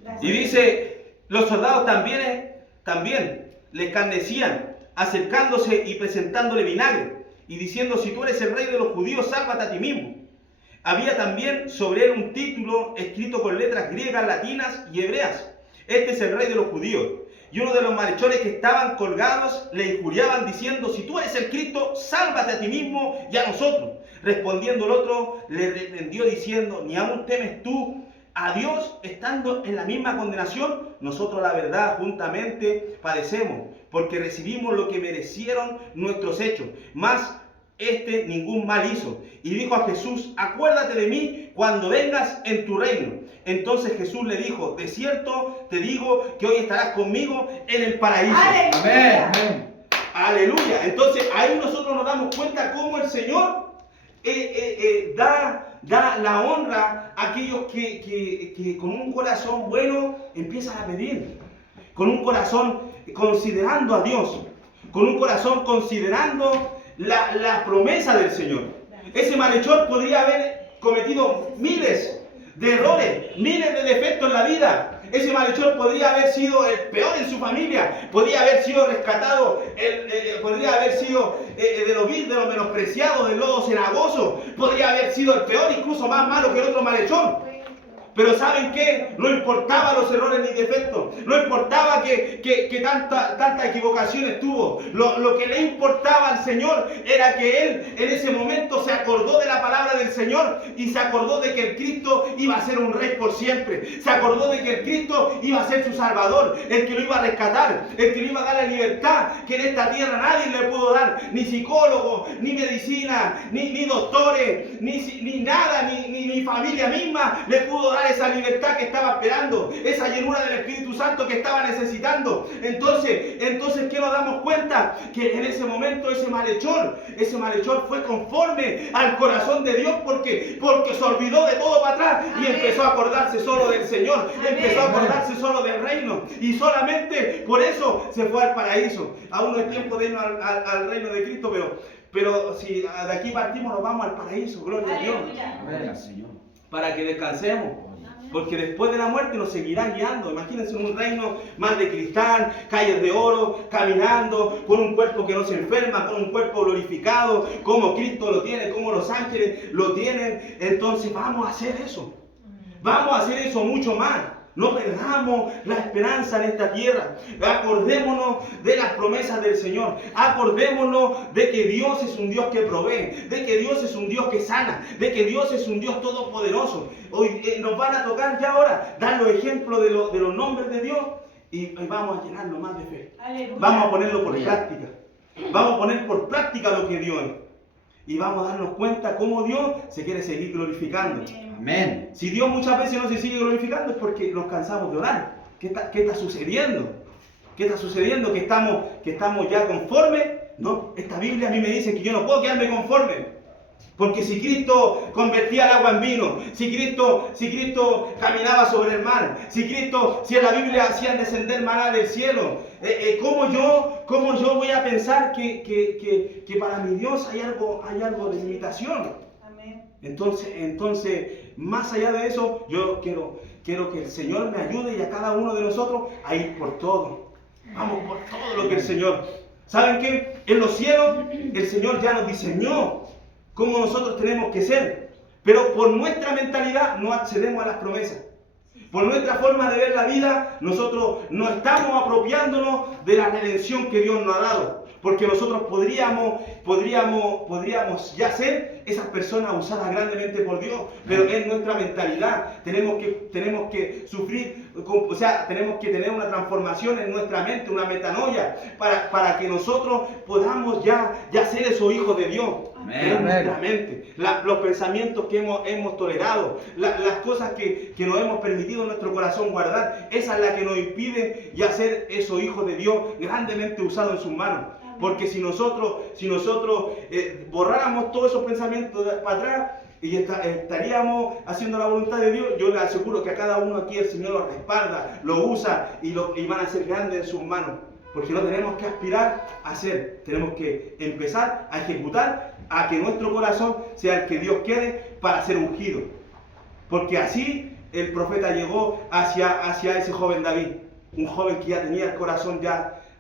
Gracias. Y dice, los soldados también le escarnecían, acercándose y presentándole vinagre, y diciendo, si tú eres el rey de los judíos, sálvate a ti mismo. Había también sobre él un título escrito con letras griegas, latinas y hebreas. Este es el rey de los judíos. Y uno de los malhechores que estaban colgados le injuriaban diciendo, si tú eres el Cristo, sálvate a ti mismo y a nosotros. Respondiendo el otro, le reprendió diciendo, ¿ni aún temes tú a Dios estando en la misma condenación? Nosotros la verdad juntamente padecemos, porque recibimos lo que merecieron nuestros hechos, mas este ningún mal hizo. Y dijo a Jesús, acuérdate de mí cuando vengas en tu reino. Entonces Jesús le dijo, de cierto te digo que hoy estarás conmigo en el paraíso. Aleluya. Amén. Aleluya. Entonces ahí nosotros nos damos cuenta cómo el Señor da la honra a aquellos que con un corazón bueno empiezan a pedir, con un corazón considerando a Dios, con un corazón considerando la promesa del Señor. Ese malhechor podría haber cometido miles de errores, miles de defectos en la vida. Ese malhechor podría haber sido el peor en su familia, podría haber sido rescatado, podría haber sido de lo vil, de lo menospreciado, del lodo cenagoso, podría haber sido el peor, incluso más malo que el otro malhechor. Pero ¿saben qué? No importaba los errores ni defectos, no importaba que tantas equivocaciones tuvo. Lo que le importaba al Señor era que Él en ese momento se acordó de la palabra del Señor y se acordó de que el Cristo iba a ser un rey por siempre. Se acordó de que el Cristo iba a ser su Salvador, el que lo iba a rescatar, el que le iba a dar la libertad que en esta tierra nadie le pudo dar, ni psicólogo, ni medicina, ni doctores, ni nada, ni familia misma le pudo dar esa libertad que estaba esperando, esa llenura del Espíritu Santo que estaba necesitando. Entonces, ¿qué nos damos cuenta? Que en ese momento ese malhechor fue conforme al corazón de Dios porque se olvidó de todo para atrás y empezó a acordarse solo del Señor, empezó a acordarse solo del reino y solamente por eso se fue al paraíso. Aún no es tiempo de irnos al reino de Cristo, pero si de aquí partimos nos vamos al paraíso, gloria a Dios, Amén, Señor. para que descansemos. Porque después de la muerte nos seguirá guiando. Imagínense un reino más de cristal, calles de oro, caminando, con un cuerpo que no se enferma, con un cuerpo glorificado, como Cristo lo tiene, como los ángeles lo tienen. Entonces vamos a hacer eso. Vamos a hacer eso mucho más. No perdamos la esperanza en esta tierra. Acordémonos de las promesas del Señor. Acordémonos de que Dios es un Dios que provee, de que Dios es un Dios que sana, de que Dios es un Dios todopoderoso. Hoy nos van a tocar ya ahora dar los ejemplos de los nombres de Dios y vamos a llenarlo más de fe. Aleluya. Vamos a ponerlo por práctica. Vamos a poner por práctica lo que Dios es. Y vamos a darnos cuenta cómo Dios se quiere seguir glorificando. Amén. Si Dios muchas veces no se sigue glorificando es porque nos cansamos de orar. ¿Qué está sucediendo? ¿Qué está sucediendo? ¿Que estamos ya conformes? No, esta Biblia a mí me dice que yo no puedo quedarme conforme. Porque si Cristo convertía el agua en vino, si Cristo caminaba sobre el mar, si en la Biblia hacían descender maná del cielo, ¿cómo yo voy a pensar que para mi Dios hay algo de limitación? Amén. Entonces, más allá de eso, yo quiero que el Señor me ayude y a cada uno de nosotros a ir por todo. Vamos por todo lo que el Señor. ¿Saben qué? En los cielos el Señor ya nos diseñó cómo nosotros tenemos que ser. Pero por nuestra mentalidad no accedemos a las promesas. Por nuestra forma de ver la vida, nosotros no estamos apropiándonos de la redención que Dios nos ha dado. Porque nosotros podríamos ya ser esas personas usadas grandemente por Dios, pero es nuestra mentalidad. Tenemos que sufrir, o sea, tenemos que tener una transformación en nuestra mente, una metanoia, para que nosotros podamos ya ser esos hijos de Dios. Amén. En nuestra mente, los pensamientos que hemos tolerado, las cosas que nos hemos permitido en nuestro corazón guardar, esa es la que nos impide ya ser esos hijos de Dios grandemente usados en sus manos. Porque si nosotros borráramos todos esos pensamientos para atrás y estaríamos haciendo la voluntad de Dios, yo les aseguro que a cada uno aquí el Señor lo respalda, lo usa y van a ser grandes en sus manos. Porque no tenemos que aspirar a hacer, tenemos que empezar a ejecutar, a que nuestro corazón sea el que Dios quiere para ser ungido. Porque así el profeta llegó hacia ese joven David, un joven que ya tenía el corazón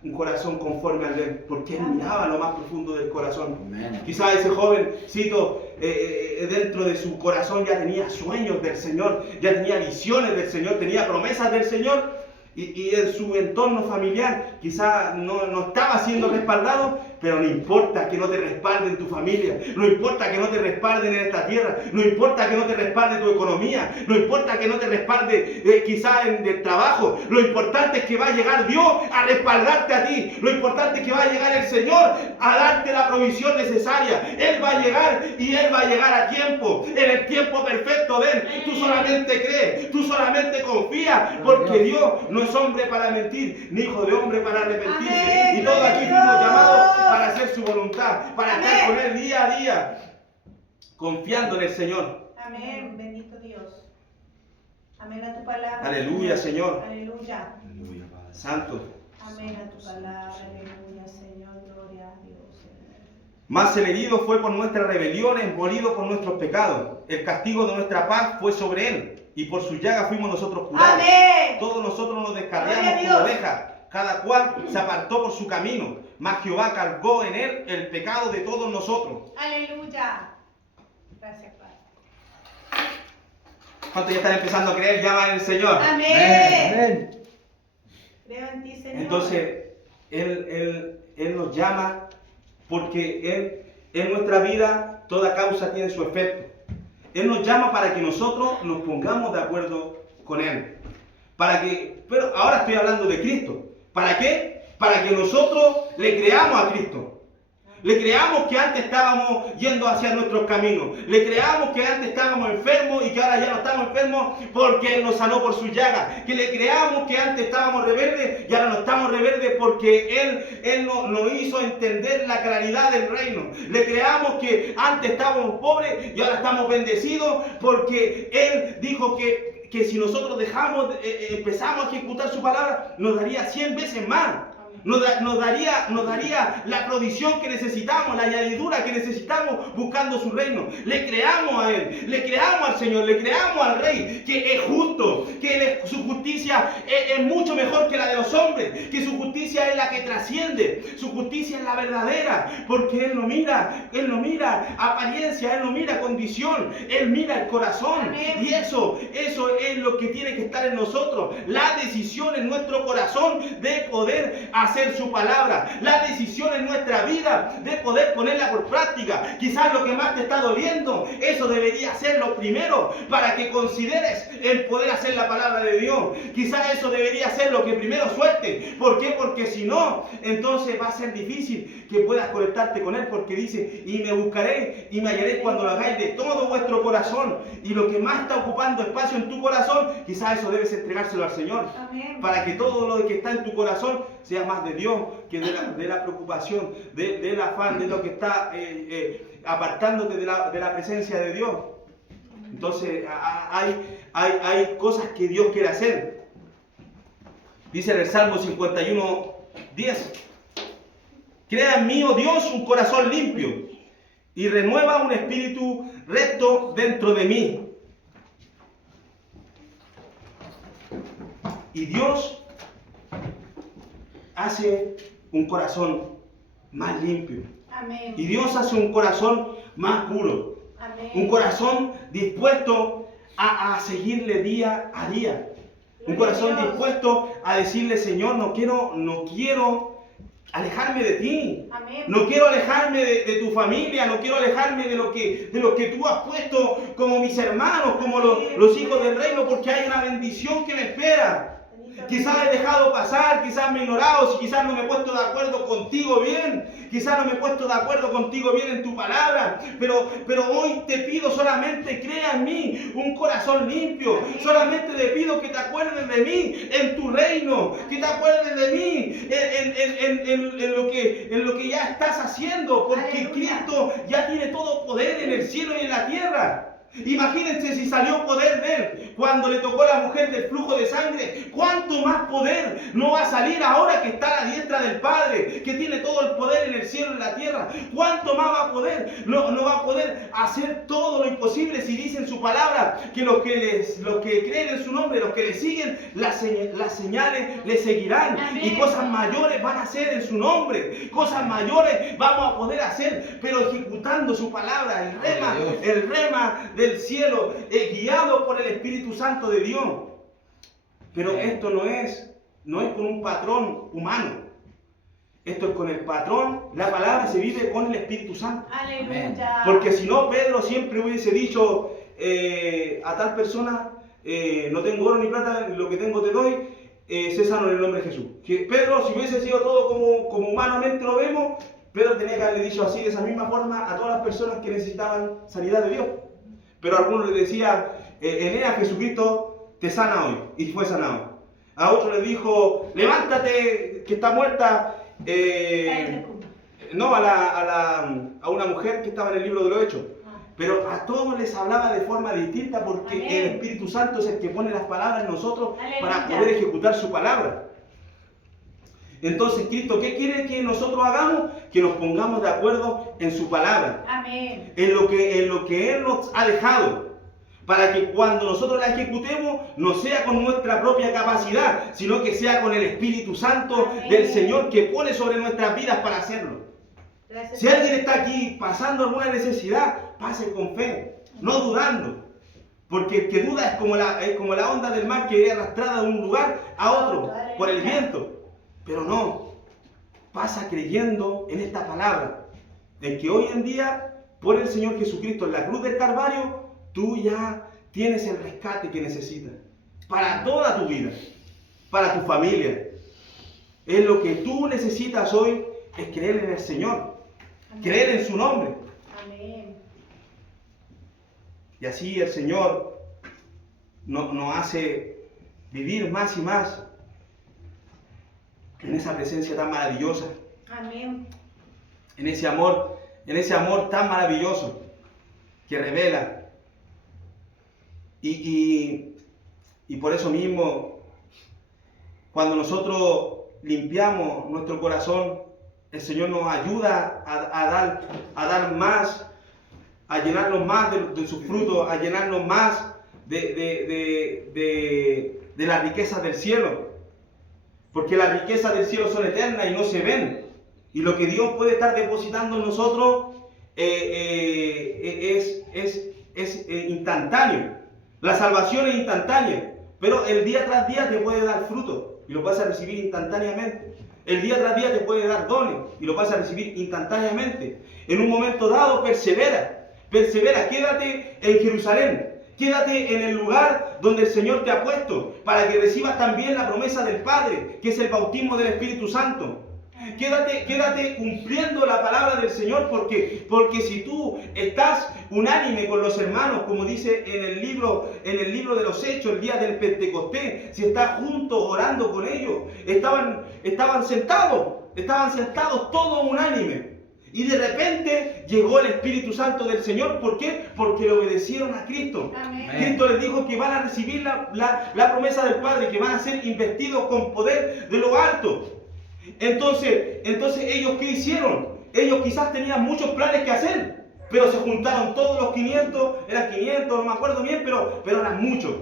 un corazón conforme al de él, porque él miraba lo más profundo del corazón. Amén. Quizás ese jovencito dentro de su corazón ya tenía sueños del Señor, ya tenía visiones del Señor, tenía promesas del Señor, y en su entorno familiar quizás no estaba siendo respaldado, pero no importa que no te respalden tu familia, no importa que no te respalden en esta tierra, no importa que no te respalde tu economía, no importa que no te respalde quizás en el trabajo, lo importante es que va a llegar Dios a respaldarte a ti, lo importante es que va a llegar el Señor a darte la provisión necesaria. Él va a llegar y Él va a llegar a tiempo, en el tiempo perfecto de Él. Tú solamente crees, tú solamente confías, porque Dios no es hombre para mentir, ni hijo de hombre para arrepentirse. Amén. Y todos aquí fuimos llamados para hacer su voluntad, para Amén. estar con Él día a día, confiando en el Señor. Amén, bendito Dios. Amén a tu palabra. Aleluya, Señor. Aleluya. Aleluya, Padre. Santo. Amén a tu palabra. Aleluya, Señor. Gloria a Dios. Mas el herido fue por nuestras rebeliones, molido por nuestros pecados. El castigo de nuestra paz fue sobre Él, y por su llaga fuimos nosotros curados. Amén. Todos nosotros nos Gloria descarriamos a como Dios. ovejas, cada cual se apartó por su camino, mas Jehová cargó en Él el pecado de todos nosotros. Aleluya. Gracias, Padre. ¿Cuántos ya están empezando a creer ya en el Señor? Amén. Amén. Creo en ti, Señor. Entonces, Él nos llama porque Él, en nuestra vida, toda causa tiene su efecto. Él nos llama para que nosotros nos pongamos de acuerdo con Él. Pero ahora estoy hablando de Cristo. ¿Para qué? Para que nosotros le creamos a Cristo. Le creamos que antes estábamos yendo hacia nuestros caminos. Le creamos que antes estábamos enfermos y que ahora ya no estamos enfermos porque Él nos sanó por su llaga. Que le creamos que antes estábamos rebeldes y ahora no estamos rebeldes porque Él nos hizo entender la claridad del reino. Le creamos que antes estábamos pobres y ahora estamos bendecidos porque Él dijo que si nosotros empezamos a ejecutar su palabra, nos daría 100 veces más. Nos daría la provisión que necesitamos, la añadidura que necesitamos buscando su reino. Le creamos a Él, le creamos al Señor, le creamos al Rey, que es justo, que su justicia es mucho mejor que la de los hombres, que su justicia es la que trasciende, su justicia es la verdadera, porque Él no mira apariencia, Él no mira condición, Él mira el corazón. Amén. Y eso es lo que tiene que estar en nosotros, la decisión en nuestro corazón de poder hacer su palabra, la decisión en nuestra vida de poder ponerla por práctica. Quizás lo que más te está doliendo, eso debería ser lo primero para que consideres el poder hacer la palabra de Dios. Quizás eso debería ser lo que primero suelte. ¿Por qué? Porque si no, entonces va a ser difícil que puedas conectarte con Él, porque dice, y me buscaréis y me hallaréis cuando lo hagáis de todo vuestro corazón. Y lo que más está ocupando espacio en tu corazón, quizás eso debes entregárselo al Señor. Amén. Para que todo lo que está en tu corazón sea más de Dios que de la preocupación, del afán, de lo que está apartándote de la presencia de Dios. Entonces hay cosas que Dios quiere hacer. Dice en el Salmo 51:10: crea en mí, oh Dios, un corazón limpio y renueva un espíritu recto dentro de mí. Y Dios hace un corazón más limpio. Amén. Y Dios hace un corazón más puro. Amén. Un corazón dispuesto a seguirle día a día. Un corazón dispuesto a decirle, Señor, no quiero alejarme de ti. Amén. No quiero alejarme de tu familia, no quiero alejarme de lo que tú has puesto como mis hermanos, como los hijos del reino, porque hay una bendición que me espera. Quizás he dejado pasar, quizás me he ignorado, quizás no me he puesto de acuerdo contigo bien, quizás no me he puesto de acuerdo contigo bien en tu palabra, pero hoy te pido solamente crea en mí un corazón limpio, solamente te pido que te acuerdes de mí en tu reino, que te acuerdes de mí en lo que ya estás haciendo, porque Aleluya. Cristo ya tiene todo poder en el cielo y en la tierra. Imagínense si salió poder de él cuando le tocó a la mujer del flujo de sangre. ¿Cuánto más poder no va a salir ahora que está a la diestra del Padre, que tiene todo el poder en el cielo y en la tierra? ¿Cuánto más va a poder? No va a poder hacer todo lo imposible si dice en su palabra que los que creen en su nombre, los que le siguen, las señales le seguirán. Amén. Y cosas mayores van a hacer en su nombre. Cosas mayores vamos a poder hacer, pero ejecutando su palabra. El rema del cielo, guiado por el Espíritu Santo de Dios. Pero esto no es con un patrón humano. Esto es con el patrón. La palabra se vive con el Espíritu Santo. Aleluya. Porque si no, Pedro siempre hubiese dicho a tal persona, no tengo oro ni plata, lo que tengo te doy, sé sano en el nombre de Jesús. Que Pedro, si hubiese sido todo como humanamente lo vemos, Pedro tenía que haberle dicho así, de esa misma forma, a todas las personas que necesitaban sanidad de Dios. Pero a algunos les decía, Eneas, Jesucristo te sana hoy, y fue sanado. A otro les dijo, levántate, que está muerta. No, a una mujer que estaba en el libro de los Hechos. Pero a todos les hablaba de forma distinta porque Amén. el Espíritu Santo es el que pone las palabras en nosotros para Aleluya. poder ejecutar su palabra. Entonces, Cristo, ¿qué quiere que nosotros hagamos? Que nos pongamos de acuerdo en su palabra, Amén. en lo que Él nos ha dejado, para que cuando nosotros la ejecutemos no sea con nuestra propia capacidad, sino que sea con el Espíritu Santo Amén. del Señor que pone sobre nuestras vidas para hacerlo. Gracias. Si alguien está aquí pasando alguna necesidad, pase con fe, no dudando. Porque el que duda es como la onda del mar que es arrastrada de un lugar a otro por el viento. Pero no, pasa creyendo en esta palabra, en que hoy en día, por el Señor Jesucristo en la cruz del Calvario, tú ya tienes el rescate que necesitas para toda tu vida, para tu familia. Es lo que tú necesitas hoy, es creer en el Señor, Amén. creer en su nombre. Amén. Y así el Señor nos hace vivir más y más en esa presencia tan maravillosa, Amén. en ese amor tan maravilloso que revela. Y por eso mismo, cuando nosotros limpiamos nuestro corazón, el Señor nos ayuda a dar más, a llenarnos más de sus frutos, a llenarnos más de las riquezas del cielo. Porque las riquezas del cielo son eternas y no se ven. Y lo que Dios puede estar depositando en nosotros es instantáneo. La salvación es instantánea, pero el día tras día te puede dar fruto y lo vas a recibir instantáneamente. El día tras día te puede dar dones y lo vas a recibir instantáneamente. En un momento dado, persevera, quédate en Jerusalén. Quédate en el lugar donde el Señor te ha puesto para que recibas también la promesa del Padre, que es el bautismo del Espíritu Santo. Quédate cumpliendo la palabra del Señor, porque si tú estás unánime con los hermanos, como dice en el libro de los Hechos, el día del Pentecostés, si estás juntos orando con ellos, estaban sentados todos unánimes. Y de repente llegó el Espíritu Santo del Señor. ¿Por qué? Porque le obedecieron a Cristo. Amén. Cristo les dijo que van a recibir la promesa del Padre, que van a ser investidos con poder de lo alto. Entonces ellos, ¿qué hicieron? Ellos quizás tenían muchos planes que hacer, pero se juntaron todos los 500, eran 500, no me acuerdo bien, pero eran muchos.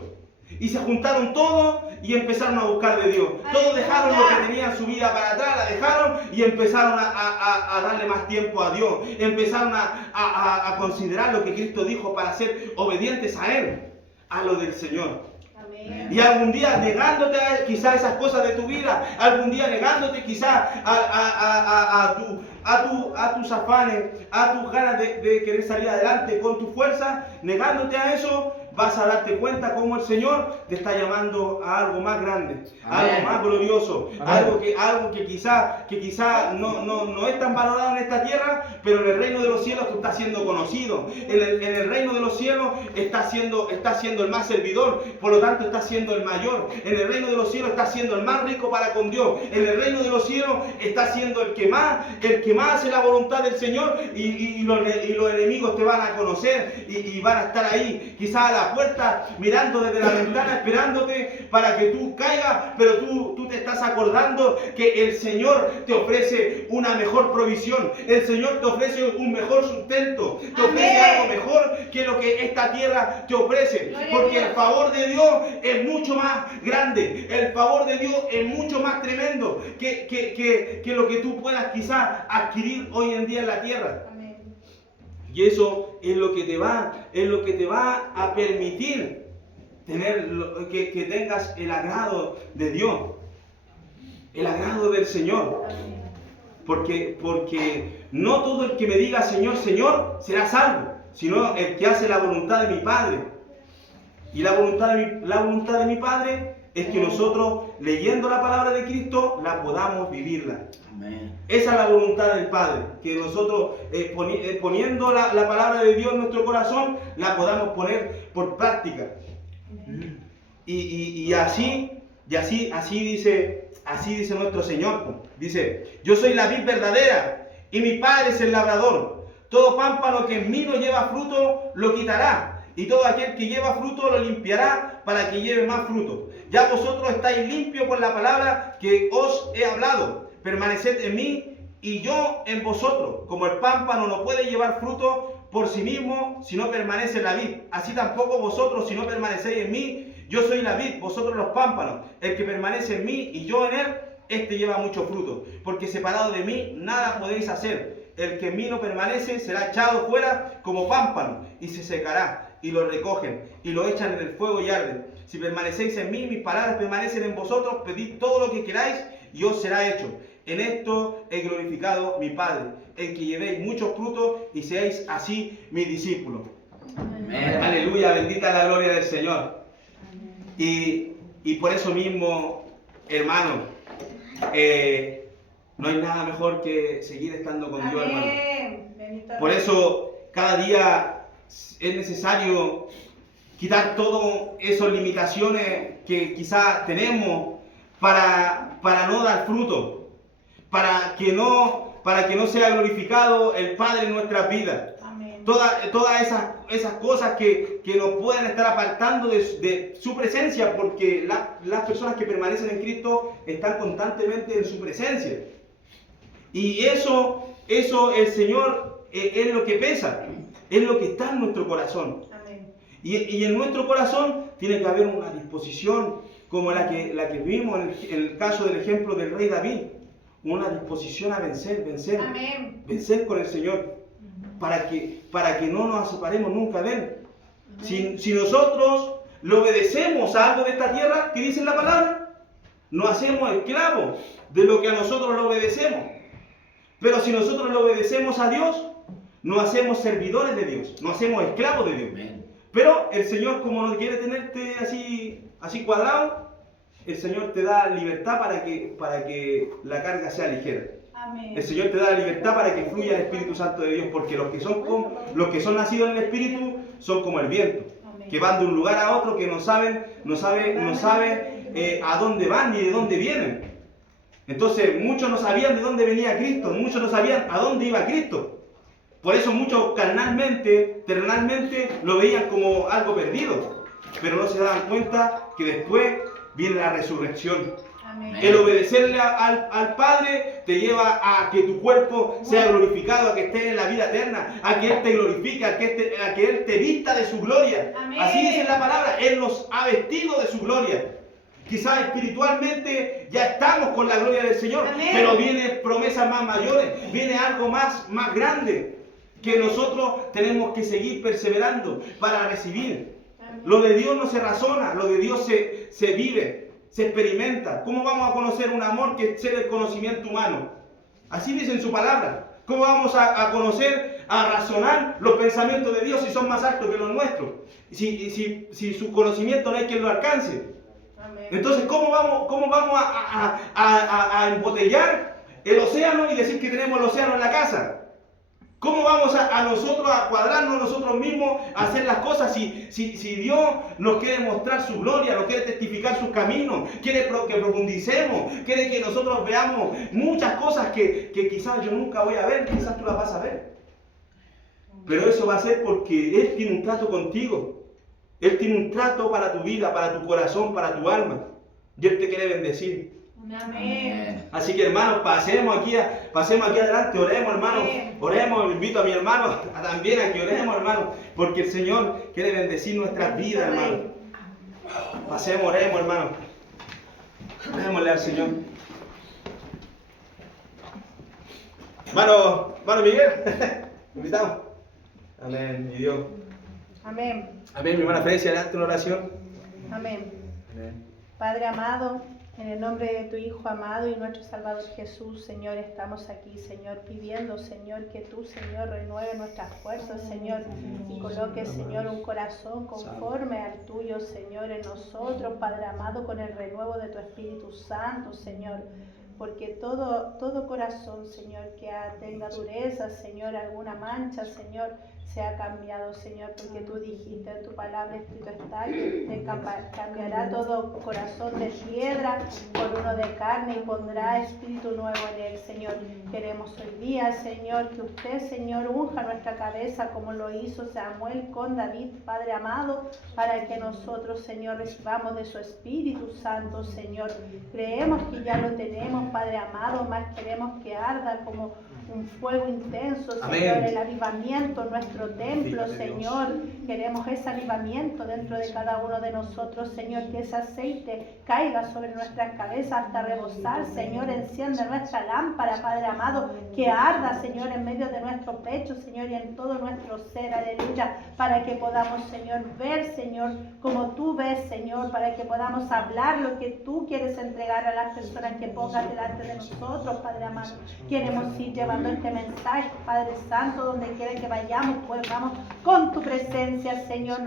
Y se juntaron todos y empezaron a buscar de Dios. Todos dejaron lo que tenían su vida para atrás, la dejaron y empezaron a darle más tiempo a Dios. Empezaron a considerar lo que Cristo dijo para ser obedientes a Él, a lo del Señor. Amén. Y algún día negándote quizás esas cosas de tu vida, algún día negándote quizás a tus afanes, a tus ganas de querer salir adelante con tu fuerza, negándote a eso, vas a darte cuenta cómo el Señor te está llamando a algo más grande, a Amén. algo más glorioso, Amén. algo que quizá no es tan valorado en esta tierra, pero en el reino de los cielos tú estás siendo conocido. En el reino de los cielos estás siendo el más servidor, por lo tanto estás siendo el mayor. En el reino de los cielos estás siendo el más rico para con Dios. En el reino de los cielos estás siendo el que más hace la voluntad del Señor, y los enemigos te van a conocer y van a estar ahí, quizás a la puerta, mirando desde la ventana, esperándote para que tú caigas, pero tú te estás acordando que el Señor te ofrece una mejor provisión, el Señor te ofrece un mejor sustento, te ofrece algo mejor que lo que esta tierra te ofrece, porque el favor de Dios es mucho más grande, el favor de Dios es mucho más tremendo que lo que tú puedas quizás adquirir hoy en día en la tierra. Y eso es lo que te va a permitir tener que tengas el agrado de Dios, el agrado del Señor. Porque no todo el que me diga Señor, Señor, será salvo, sino el que hace la voluntad de mi Padre. Y la voluntad de mi Padre es que nosotros, leyendo la palabra de Cristo, la podamos vivirla. Amén. Esa es la voluntad del Padre, que nosotros poniendo la palabra de Dios en nuestro corazón, la podamos poner por práctica. Y así dice nuestro Señor. Dice, yo soy la vid verdadera y mi Padre es el labrador. Todo pámpano que en mí no lleva fruto, lo quitará. Y todo aquel que lleva fruto, lo limpiará para que lleve más fruto. Ya vosotros estáis limpios por la palabra que os he hablado. Permaneced en mí y yo en vosotros. Como el pámpano no puede llevar fruto por sí mismo si no permanece en la vid, así tampoco vosotros si no permanecéis en mí. Yo soy la vid, vosotros los pámpanos. El que permanece en mí y yo en él, este lleva mucho fruto. Porque separado de mí nada podéis hacer. El que en mí no permanece será echado fuera como pámpano y se secará. Y lo recogen y lo echan en el fuego y arden. Si permanecéis en mí, mis palabras permanecen en vosotros, pedid todo lo que queráis y os será hecho. En esto he glorificado mi Padre, en que llevéis muchos frutos y seáis así mis discípulos. Amén. Aleluya, bendita la gloria del Señor. Y por eso mismo, hermano, no hay nada mejor que seguir estando con Dios, hermano. Por eso cada día es necesario quitar todas esas limitaciones que quizás tenemos para no dar fruto, para que no sea glorificado el Padre en nuestras vidas. Todas esas cosas que nos pueden estar apartando de su presencia, porque las personas que permanecen en Cristo están constantemente en su presencia. Y eso el Señor es lo que pesa, es lo que está en nuestro corazón. Y en nuestro corazón tiene que haber una disposición como la que vimos en el caso del ejemplo del rey David. Una disposición a vencer con el Señor, para que no nos separemos nunca de Él. Si nosotros le obedecemos a algo de esta tierra, ¿qué dice la palabra? Nos hacemos esclavos de lo que a nosotros le obedecemos. Pero si nosotros le obedecemos a Dios, nos hacemos servidores de Dios, nos hacemos esclavos de Dios. Amén. Pero el Señor, como no quiere tenerte así cuadrado, el Señor te da libertad para que la carga sea ligera. El Señor te da la libertad para que fluya el Espíritu Santo de Dios, porque los que son nacidos en el Espíritu son como el viento, que van de un lugar a otro, que no sabe a dónde van ni de dónde vienen. Entonces muchos no sabían de dónde venía Cristo, muchos no sabían a dónde iba Cristo. Por eso muchos carnalmente, terrenalmente, lo veían como algo perdido, pero no se daban cuenta que después viene la resurrección. El obedecerle al Padre te lleva a que tu cuerpo sea glorificado, a que estés en la vida eterna, a que Él te glorifique, a que Él te vista de su gloria. Así dice la palabra, Él nos ha vestido de su gloria. Quizás espiritualmente ya estamos con la gloria del Señor, pero vienen promesas más mayores, viene algo más grande que nosotros tenemos que seguir perseverando para recibir. Lo de Dios no se razona, lo de Dios se vive, se experimenta. ¿Cómo vamos a conocer un amor que excede el conocimiento humano? Así dice en su palabra. ¿Cómo vamos a conocer a razonar los pensamientos de Dios si son más altos que los nuestros. Si su conocimiento no hay quien lo alcance. Amén. Entonces, ¿cómo vamos a embotellar el océano y decir que tenemos el océano en la casa? ¿Cómo vamos a nosotros a cuadrarnos nosotros mismos a hacer las cosas si Dios nos quiere mostrar su gloria, nos quiere testificar sus caminos, quiere que profundicemos, quiere que nosotros veamos muchas cosas que quizás yo nunca voy a ver, quizás tú las vas a ver? Pero eso va a ser porque Él tiene un trato contigo. Él tiene un trato para tu vida, para tu corazón, para tu alma. Y Él te quiere bendecir. Amén. Así que hermanos, pasemos aquí adelante, oremos hermanos, oremos, invito a mi hermano también a que oremos hermanos, porque el Señor quiere bendecir nuestras vidas hermanos. Pasemos, oremos hermanos, orémosle al Señor. Hermano Miguel, invitamos. Amén, mi Dios. Amén. Amén, mi hermana Frecia, adelante una oración. Amén. Amén. Padre amado, en el nombre de tu Hijo amado y nuestro Salvador Jesús, Señor, estamos aquí, Señor, pidiendo, Señor, que tú, Señor, renueve nuestras fuerzas, Señor, y coloque, Señor, un corazón conforme al tuyo, Señor, en nosotros, Padre amado, con el renuevo de tu Espíritu Santo, Señor. Porque todo corazón, Señor, que tenga dureza, Señor, alguna mancha, Señor, sea cambiado, Señor, porque tú dijiste en tu palabra, escrito está, que te cambiará todo corazón de piedra por uno de carne y pondrá espíritu nuevo en él, Señor. Queremos hoy día, Señor, que usted, Señor, unja nuestra cabeza como lo hizo Samuel con David, Padre amado, para que nosotros, Señor, recibamos de su Espíritu Santo, Señor. Creemos que ya lo tenemos, Padre amado, más queremos que arda como un fuego intenso, Señor, Amén. el avivamiento en nuestro templo, Dígale, Señor. Queremos ese avivamiento dentro de cada uno de nosotros, Señor, que ese aceite caiga sobre nuestras cabezas hasta rebosar, Señor, enciende nuestra lámpara, Padre amado, que arda, Señor, en medio de nuestro pecho, Señor, y en todo nuestro ser, aleluya, para que podamos, Señor, ver, Señor, como tú ves, Señor, para que podamos hablar lo que tú quieres entregar a las personas que pongas delante de nosotros, Padre amado. Queremos ir llevando este mensaje, Padre Santo, donde quiera que vayamos, pues vamos con tu presencia, Señor. No